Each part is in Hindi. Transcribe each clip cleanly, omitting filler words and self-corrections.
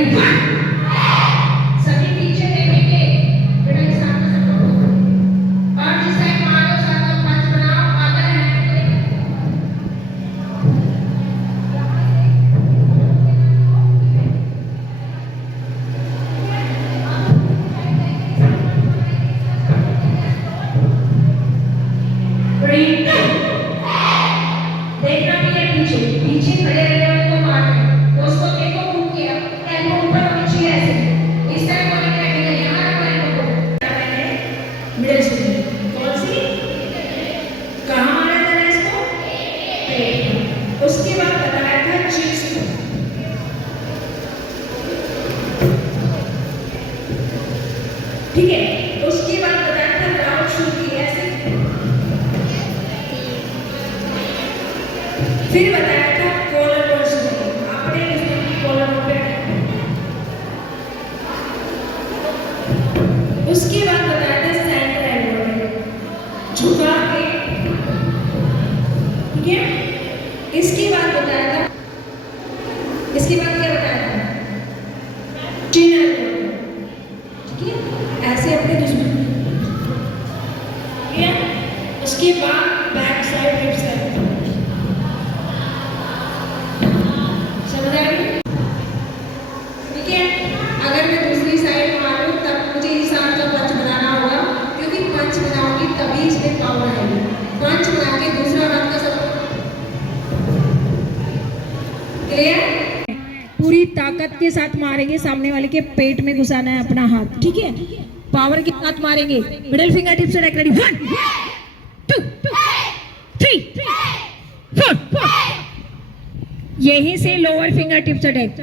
रेडी सभी पीछे देखेंगे बेटा इस हाथ में सपोर्ट और जिस साइड मारो साथ में पंच बनाओ आधा है रेडी देखना भी है पीछे पीछे खड़े रहने वाले को मारना दोस्तों देखो घूम के एल्बो ऊपर और नीचे ऐसे इस टाइम वाले ट्रेनिंग है यहां रखो एल्बो को मिडिल स्टिच कौन सी कहां मारा था इसको पेट उसके बाद बताया था चिक्स को ठीक है उसके बाद बताया था राउंड शुरू की ऐसे फिर बताया था कॉलर वर्सन आपने इसमें कॉलर पे उसके बाद बताया था सेंटर एल्बो झुका के ठीक है इसके बाद बताया था इसके बाद क्या बताया था चिन एल्बो ठीक है ऐसे अपने दुश्मन ठीक है उसके बाद बैक साइड हिप साइड अगर मैं दूसरी साइड मारूं तब मुझे इस हाथ का पंच बनाना होगा क्योंकि पंच बनाऊंगी तभी इसमें पावर आएगी पंच बना के दूसरा हाथ का सब क्लियर पूरी ताकत के साथ मारेंगे सामने वाले के पेट में घुसाना है अपना हाथ ठीक है पावर के साथ मारेंगे मिडिल फिंगर टिप से रेडी 1 2 3 4 यहीं से लोअर फिंगर टिप्स अटैक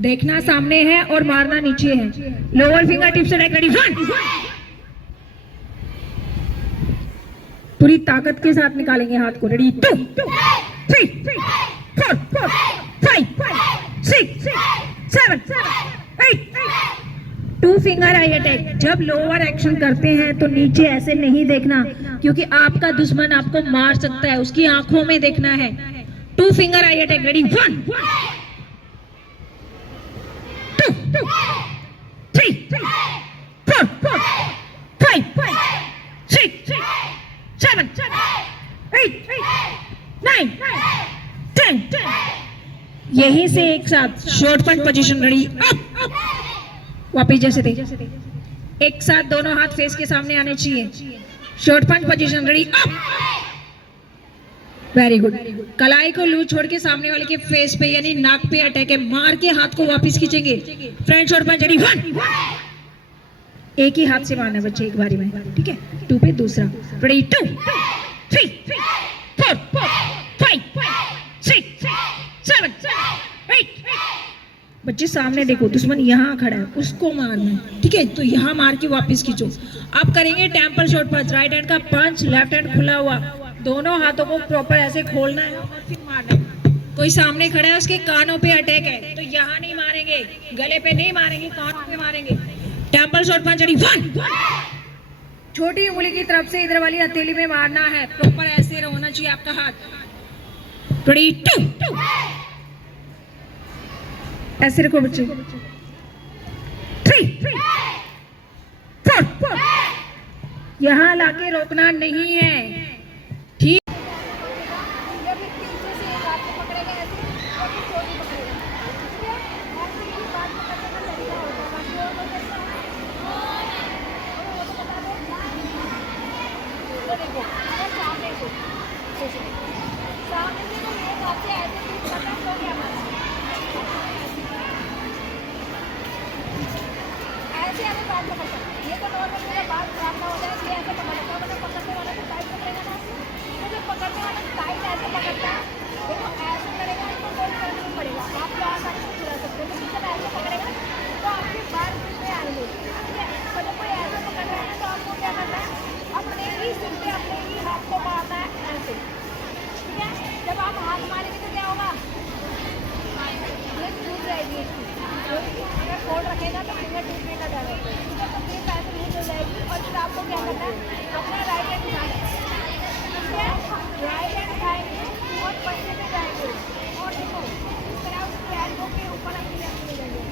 देखना सामने है और मारना नीचे है lower finger tips attack ready 1 पूरी ताकत के साथ निकालेंगे हाथ को रेडी 2 3 4 5 6 7 8 2 फिंगर आई अटैक जब लोअर एक्शन करते हैं तो नीचे ऐसे नहीं देखना क्योंकि आपका दुश्मन आपको मार सकता है उसकी आंखों में देखना है 2 फिंगर आई अटैक रेडी 1 2 3 4 5 6 7 8 9 10 यहीं से एक साथ शॉर्ट पंच पोजीशन रेडी वापिस जैसे थे एक साथ दोनों हाथ फेस के सामने आने चाहिए शॉर्ट पंच पोजीशन रेडी वेरी गुड कलाई को लूज छोड़ के सामने वाले के फेस पे यानी नाक पे अटैक है मार के हाथ को वापस खींचेंगे फ्रंट शॉट पंच रेडी 1 एक ही हाथ से मारना है बच्चे एक बारी में ठीक है 2 पे दूसरा रेडी 2 3 4 5 6 7 8 बच्चे सामने देखो दुश्मन यहाँ खड़ा है उसको मारना है ठीक है तो यहाँ मार के वापस खींचो अब करेंगे टेम्पल शॉट पंच राइट हैंड का पंच लेफ्ट हैंड खुला हुआ दोनों हाथों को प्रॉपर ऐसे खोलना है और फिर मारना है कोई सामने खड़ा है उसके कानों पे अटैक है तो यहाँ नहीं मारेंगे गले पे नहीं मारेंगे कानों पे मारेंगे टेम्पल शॉट पंच रेडी 1 छोटी उंगली की तरफ से इधर वाली हथेली में मारना है प्रॉपर ऐसे होना चाहिए आपका हाथ रेडी 2 ऐसे रखो बच्चे 3 4 यहाँ लाके रोकना नहीं है ठीक ऐसे हमें बात पकड़ ये तो नॉर्मल मेरा बात खराब ना हो जाए इसलिए ऐसे पकड़ता है मतलब पकड़ने वाला तो टाइट पकड़ेगा ना तो जो पकड़ने वाला टाइट ऐसे पकड़ता है देखो ऐसे करेगा तो कोई फर्क नहीं पड़ेगा आप तो आसानी से छुड़ा सकते हो लेकिन जब ऐसे पकड़ेगा तो आपके बार में आएंगे ठीक है तो जब कोई ऐसे पकड़ रहा है तो आपको क्या करना है अपने ही सिर पे अपने ही हाथ को मारना है ऐसे ठीक है जब आप हाथ मारेंगे तो क्या होगा ये छूट जाएगी अगर फोल्ड रखेगा तो फिंगर टूटने का डर है ठीक है तो फिर पैसे लूज हो जाएगी और फिर आपको क्या करना है अपना राइट हैंड उठाना ठीक है राइट हैंड उठाएंगे और पंजे पे जाएंगे और देखो इस तरह उसके एल्बो के ऊपर अपनी लेफ्ट ले जाएंगे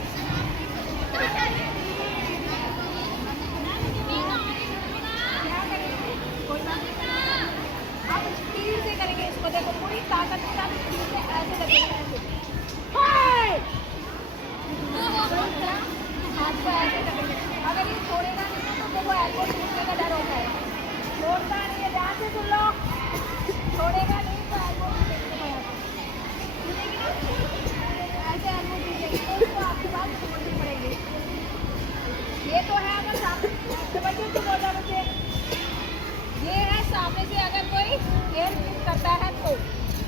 तो देखो पूरी ताकत के साथ स्क्रीन से ऐसे लगेगा, ऐसे हाय तो इस तरह हाथ को ऐसे लगेगा। अगर ये छोड़ेगा नहीं तो देखो एल्बो टूटने का डर होता है, छोड़ता नहीं है, ध्यान से सुन लो, छोड़ेगा नहीं तो एल्बो टूटने का टूटेगी ना, ऐसे एल्बो टूटेगी तो इसको आपके पास छोड़नी पड़ेगी। ये तो है अगर सामने तो बच्चे चुप हो जाओ बच्चे, ये है सामने से अगर कोई एयर ग्रिप करता है तो।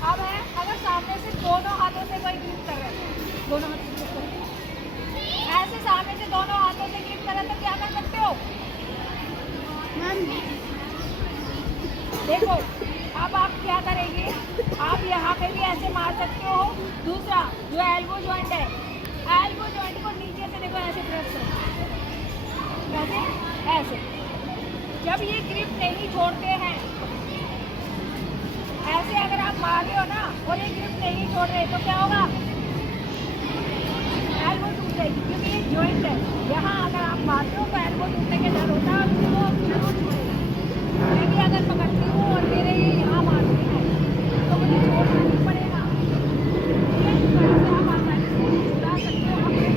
अब है अगर सामने से दोनों हाथों से कोई ग्रिप कर रहा है, दोनों हाथों से ग्रिप कर रहा है, ऐसे सामने से दोनों हाथों से ग्रिप कर रहा है तो क्या कर सकते हो? देखो अब आप क्या करेंगे, आप यहाँ पे भी ऐसे मार सकते हो। दूसरा जो एल्बो जॉइंट है, एल्बो जॉइंट को नीचे से देखो ऐसे प्रेस करो, ऐसे ऐसे। जब ये ग्रिप नहीं छोड़ते हैं, ऐसे अगर आप मार रहे हो ना और ये ग्रिप नहीं छोड़ रहे तो क्या होगा? एल्बो टूट जाएगी, क्योंकि ये जॉइंट है। यहाँ अगर आप मारते हो तो एल्बो टूटने के डर होता है, वो जरूर छोड़ेगा। मैं भी अगर पकड़ती हूँ और मेरे ये यहाँ मारते हैं तो मुझे छोड़ना नहीं पड़ेगा, ठीक है? तो ऐसे आप आसानी से छुड़ा सकते हो अपने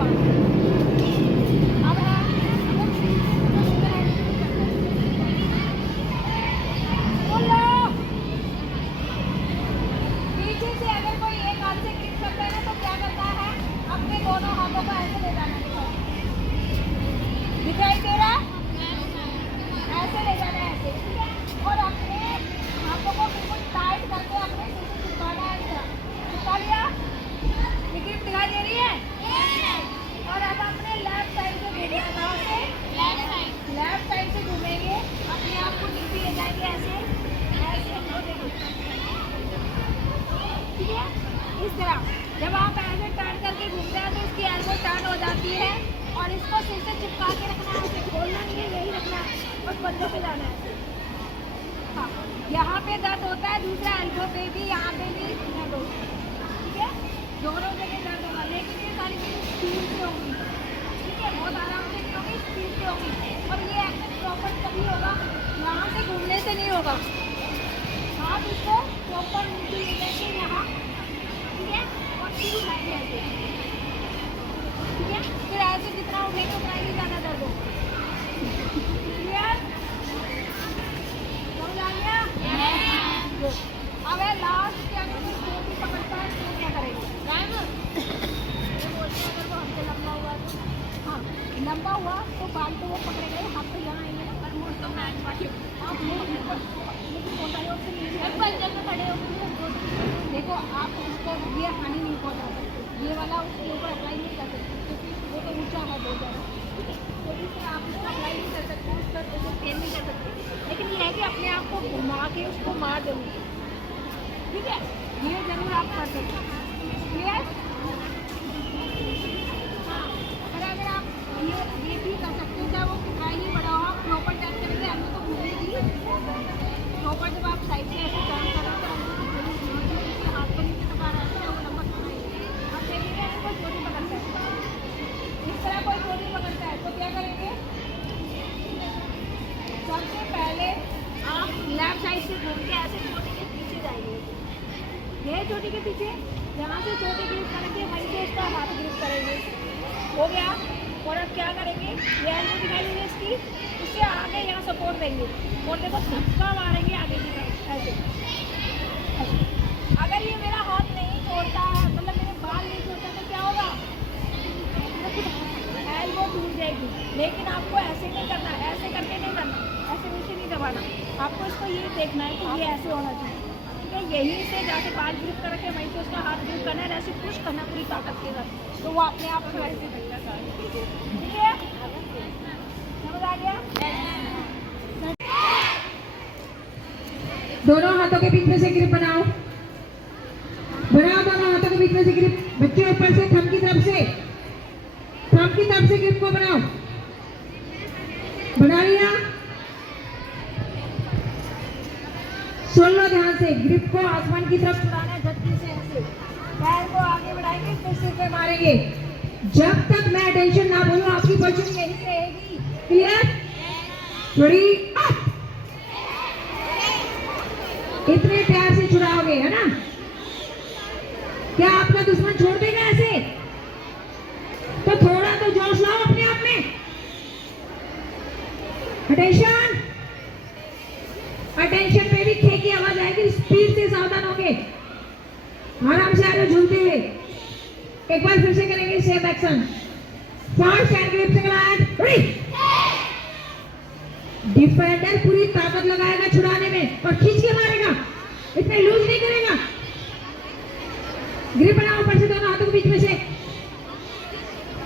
पास। अब है पीछे से अगर कोई एक हाथ से ग्रिप करता है ना तो क्या करता है, अपने दोनों हाथों को ऐसे ले जाना है, दिखाई दे रहा है? ऐसे ले जाना है ऐसे, ठीक है? और अपने हाथों को बिल्कुल टाइट करके अपने सिर से चिपकाना है, ऐसा चिपका लिया। ये ग्रिप दिखाई दे रही है? और अब अपने लेफ्ट साइड से घूमना है, लेफ्ट साइड से घूमेंगे, अपने आप को नीचे ले जाएंगे ऐसे ऐसे, ठीक है? इस तरह जब आप ऐसे टर्न करके घूमते हैं तो इसकी एल्बो टर्न हो जाती है और इसको सिर से चिपका के रखना है, उसे खोलना नहीं है, यही रखना है और बंदों पे जाना है। हाँ, यहाँ पे दर्द होता है, दूसरा एल्बो पे भी, यहाँ पे भी दर्द होता है, ठीक है? दोनों जगह दर्द होगा, लेकिन ये सारी चीज़ें स्पीड से होगी, ठीक है? बहुत आराम से नहीं होगी, स्पीड से होगी। और ये एक्शन प्रॉपर तभी होगा, यहाँ से घूमने से नहीं होगा। आप इसको प्रॉपर नीचे ले जाके यहाँ, ठीक है? और फिर उठाएंगे ऐसे, ठीक है? फिर ऐसे जितना उठेंगे उतना ही ज़्यादा दर्द होगा। क्लियर? समझ आ गया? अब है लास्ट क्या करेंगे, छोटी पकड़ता है तो क्या करेंगे? ये बोलते हैं अगर वो हमसे लंबा हुआ तो, हाँ लंबा हुआ तो बाल तो वो पकड़ेंगे, हाथ तो यहाँ आएंगे ना, पर मुड़ तो मैच बाकी आप लेकिन होता है उससे नहीं पंजर में खड़े होकर देखो, आप उसको ये हानि नहीं पहुँचा सकते, ये वाला उसके ऊपर अप्लाई नहीं कर सकते क्योंकि वो तो ऊँचा है बहुत ज़्यादा, ठीक है? तो इस तरह आप उसको अप्लाई नहीं कर सकते, उस पर उसको पेन नहीं कर सकते, लेकिन ये है कि अपने आप को घुमा के उसको मार देंगे, ठीक है? ये जरूर आप कर सकते हैं, क्लियर? हाँ, और अगर आप ये भी कर सकते हो, चाहे वो कितना ही बड़ा हो, आप प्रॉपर टर्न करेंगे, हमने तो घूमेगी प्रॉपर। जब आप साइड से ऐसे टर्न करो तो हाथ को नीचे दबा रहा है, वो नंबर आप देखिएगा कोई चोरी पकड़ता है, इस तरह कोई चोरी पकड़ता है तो क्या करेंगे? सबसे पहले आप लेफ्ट साइड से घूम के ऐसे चोटी के पीछे जाएंगे, ये चोटी के पीछे, जहाँ से चोटी ग्रिप करेंगे वहीं से इसका हाथ ग्रिप करेंगे, हो गया? और अब क्या करेंगे, ये एल्बो दिखाई देगी इसकी, उससे आगे यहाँ सपोर्ट देंगे और देखो धक्का मारेंगे आगे की तरफ ऐसे, ऐसे। अगर ये मेरा हाथ नहीं छोड़ता है, मतलब मेरे बाल नहीं छोड़ता तो क्या होगा? एल्बो टूट जाएगी। लेकिन आपको ऐसे नहीं करना, ऐसे करके नहीं करना, ऐसे नीचे नहीं दबाना, आपको इसको ये देखना है कि ये ऐसे होना चाहिए, ठीक है? यहीं से जाके बाल ग्रिप करके वहीं से उसका हाथ ग्रिप करना है, ऐसे पुश करना पूरी ताकत के साथ, तो वो अपने आप ऐसे, ठीक है? समझ आ गया? दोनों हाथों के बीच में से ग्रिप बनाओ, बनाओ दोनों हाथों के बीच में से ग्रिप, बच्चे ऊपर से थंब की तरफ से ग्रिप को बनाओ, बना लिया? सुन लो ध्यान से, ग्रिप को आसमान की तरफ छुड़ाना है झटके से, ऐसे पैर को आगे बढ़ाएंगे, फिर सिर पे मारेंगे, जब तक मैं अटेंशन ना बोलूं आपकी पोजीशन यही रहेगी, क्लियर? थोड़ी इतने प्यार से छुड़ाओगे, है ना? क्या आपका दुश्मन छोड़ देगा ऐसे? तो थोड़ा तो जोश लाओ अपने आप में। अटेंशन, अटेंशन पे भी खे की आवाज आएगी, स्पीड से सावधान होगे। आराम से आ रहे हो झूलते हुए। एक बार फिर से करेंगे same action. Fast hand grip से रेडी। डिफेंडर पूरी ताकत लगाएगा छुड़ाने में और खींच के मारेगा, इतने लूज नहीं करेगा। ग्रिप बनाओ ऊपर से, दोनों हाथों के बीच में से।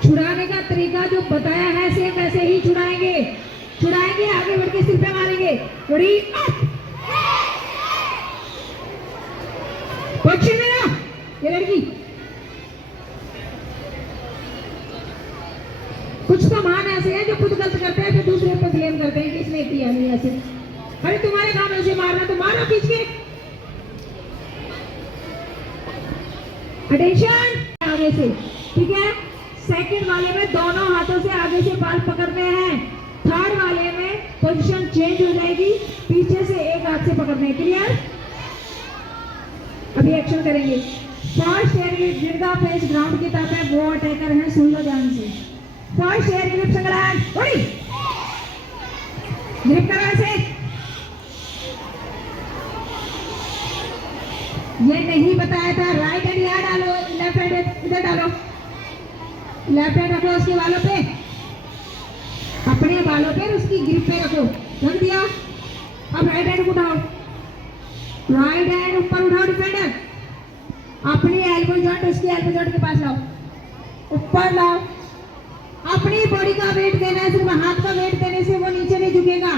छुड़ाने का तरीका जो बताया है सेम वैसे ही छुड़ाएंगे, छुड़ाएंगे, आगे बढ़ के सिर पे मारेंगे। रेडी अप, पोजीशन में ना ये लड़की। कुछ तो मान ऐसे हैं जो खुद गलत करते हैं फिर दूसरे पर ब्लेम करते हैं कि इसने किया नहीं ऐसे। अरे तुम्हारे काम ऐसे मारना तो मारो खींच के। अटेंशन, आगे से, ठीक है? सेकंड वाले में दोनों हाथों से आगे से बाल पकड़ने हैं। थर्ड वाले में पोजीशन चेंज हो जाएगी, पीछे से एक हाथ से पकड़ने। क्लियर? अभी एक्शन करेंगे। फर्स्ट एयर ग्रिप, जिनका फेस ग्राउंड की तरफ है वो अटैकर है, सुन लो ध्यान से। फर्स्ट एयर ग्रिप से रेडी, ग्रिप करो ऐसे। ये नहीं बताया था, राइट हैंड यहाँ डालो, लेफ्ट हैंड इधर डालो। लेफ्ट हैंड रखो उसके बालों पे, अपने बालों पे उसकी ग्रिप पे रखो, रख दिया। अब राइट हैंड उठाओ, राइट हैंड ऊपर उठाओ। डिफेंडर अपनी एल्बो जॉइंट उसकी एल्बो जॉइंट के पास लाओ, ऊपर लाओ। अपनी बॉडी का वेट देना है, सिर्फ हाथ का वेट देने से वो नीचे नहीं झुकेगा।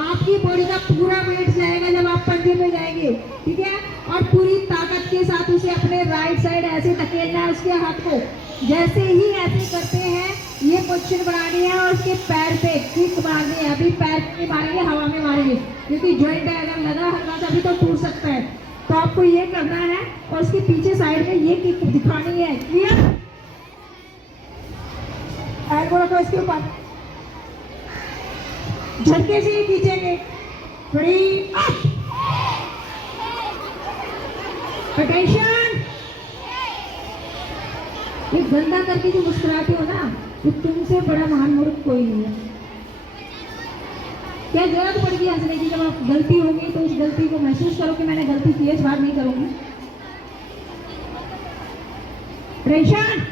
आपकी बॉडी का पूरा वेट जाएगा जब आप पंजे में जाएंगे, ठीक है? और पूरी ताकत के साथ उसे अपने राइट साइड ऐसे धकेलना है उसके हाथ को। जैसे ही ऐसे करते हैं ये पोजीशन बनानी है और उसके पैर पे किक मारनी है। अभी पैर नहीं मारेंगे, हवा में मारेंगे, क्योंकि जॉइंट अगर लगा हल्का सा भी तो टूट सकता है। तो आपको ये करना है और उसके पीछे साइड में ये किक दिखानी है। क्लियर? एल्बो रखो इसके ऊपर, झटके से ही खींचेंगे। Ready up, attention. ये गंदा करके जो मुस्कुराते हो ना, वो तुमसे बड़ा महान मूर्ख कोई नहीं है। क्या जरूरत पड़ेगी हंसने की? जब आप गलती होगी तो उस गलती को महसूस करो कि मैंने गलती की है, इस बार नहीं करूंगी। अटेंशन,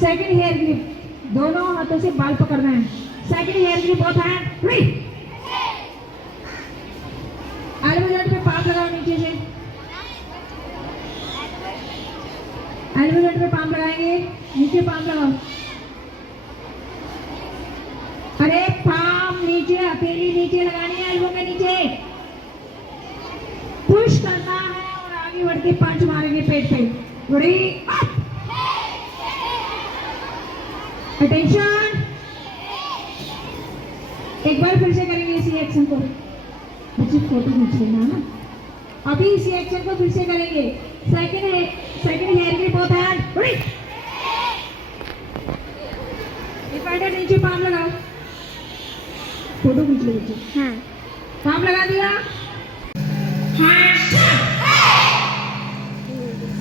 सेकंड हेयर ग्रिप, दोनों हाथों से बाल पकड़ना है। Second hair grip both hand, ready. Elbow joint पे पाम लगाओ नीचे से, एल्बो जॉइंट पे पाम लगाएंगे, नीचे पाम लगाओ। अरे पाम नीचे, हथेली नीचे लगानी है, एल्बो के नीचे पुश करना है और आगे बढ़ के पंच मारेंगे पेट पे। Ready up, attention. एक बार फिर से करेंगे इसी एक्शन को, बच्चे फोटो खींच लेना है ना। अभी इसी एक्शन को फिर से करेंगे। सेकंड हेयर ग्रिप होता है, रेडी। डिफेंडर नीचे पाम लगाओ, फोटो खींच लो बच्चे। हाँ, पाम लगा दिया।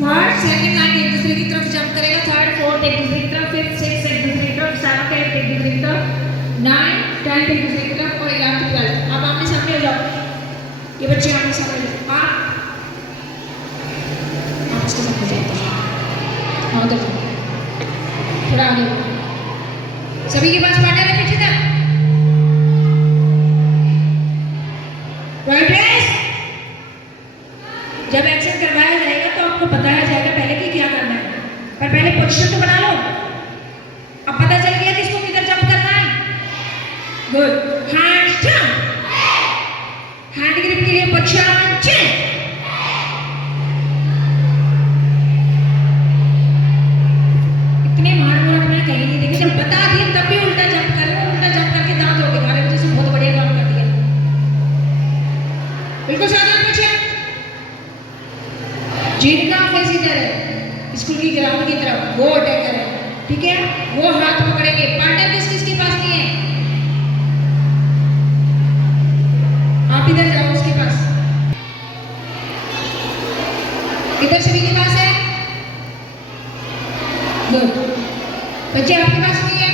थर्ड सेकंड लाइन एक दूसरे की तरफ जंप करेगा, थर्ड फोर्थ एक दूसरे की तरफ, फिफ्थ सिक्स्थ एक दूसरे की तरफ, सेवंथ एट्थ एक दूसरे की तरफ, 9 10 एक दूसरे की तरफ और 11 12। अब आमने सामने हो जाओ, ये बच्चे आमने सामने हो जाओ। आप इसके साथ हो जाए, हाँ उधर थोड़ा आगे, सभी के पास पार्टनर है पीछे तक। राइट रेस, जब एक्शन करवाया जाएगा तो आपको बताया जाएगा पहले कि क्या करना है, पर पहले पोजीशन तो बना लो। अब पता चल गया किसको किधर जंप करना है। Good, hand jump, hand grip के लिए पोजीशन चेंज। इतने मार मार मैंने कहीं नहीं देखी, जब बता दिए तब भी उल्टा जंप कर रहे हो, उल्टा जंप करके दांत हो गए हमारे वजह से। बहुत बढ़िया काम कर दिया, बिल्कुल सावधान पीछे। जिनका फेस इधर है स्कूल की ग्राउंड की तरफ वो अटैकर है, ठीक है? वो हाथ पकड़ेंगे। पार्टनर किस किस के पास नहीं है? आप इधर जाओ उसके पास, इधर सभी के पास है। गुड बच्चे, आपके पास नहीं है?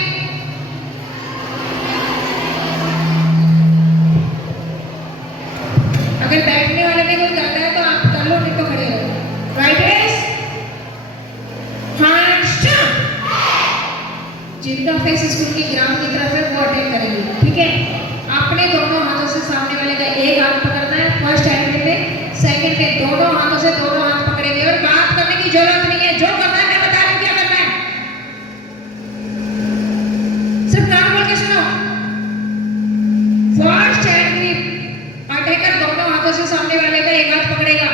अगर बैठने वाले में कोई करता है तो आप कर लो, नहीं तो खड़े रहो। राइट रेस, हाँ स्टॉप। जिनका फेस स्कूल के ग्राउंड की तरफ है वो अटेंड करेंगे, ठीक है। आपने दोनों हाथों से सामने वाले का एक हाथ पकड़ना है फर्स्ट हैंड में, सेकंड में दोनों हाथों से दोनों हाथ पकड़ेंगे और बात करने की जरूरत नहीं है। जो करना है मैं बता रही हूँ क्या करना है, सिर्फ नाम बोल के सुनो। फर्स्ट हैंड ग्रिप, अटैकर दोनों हाथों से सामने वाले का एक हाथ पकड़ेगा।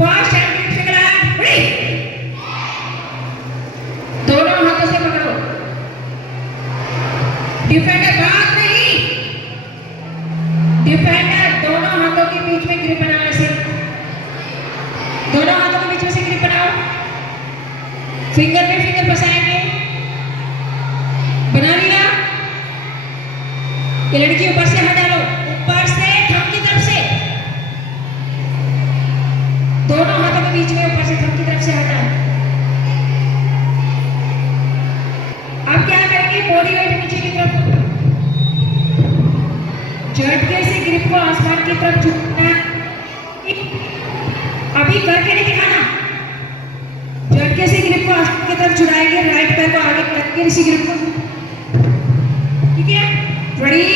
फर्स्ट हैंड ग्रिप से करा दोनों हाथों से पकड़ो। डिफेंडर बात नहीं, डिफेंडर दोनों हाथों के बीच में ग्रिप बनाओ, ऐसे दोनों हाथों के बीच में से ग्रिप बनाओ। फिंगर में फिंगर फंसाएंगे, बना लिया। ये लड़की ऊपर से हटा लो, ऊपर से थंब की तरफ से, दोनों हाथों के बीच में ऊपर से थंब की तरफ से हटा। अब क्या करेंगे, बॉडी वेट नीचे की तरफ, झटके से ग्रिप को आसमान की तरफ झुकना है। अभी करके नहीं दिखाना, झटके से ग्रिप को आसमान की तरफ झुकाएंगे, राइट पैर को आगे करके इसी ग्रिप को, ठीक है। रेडी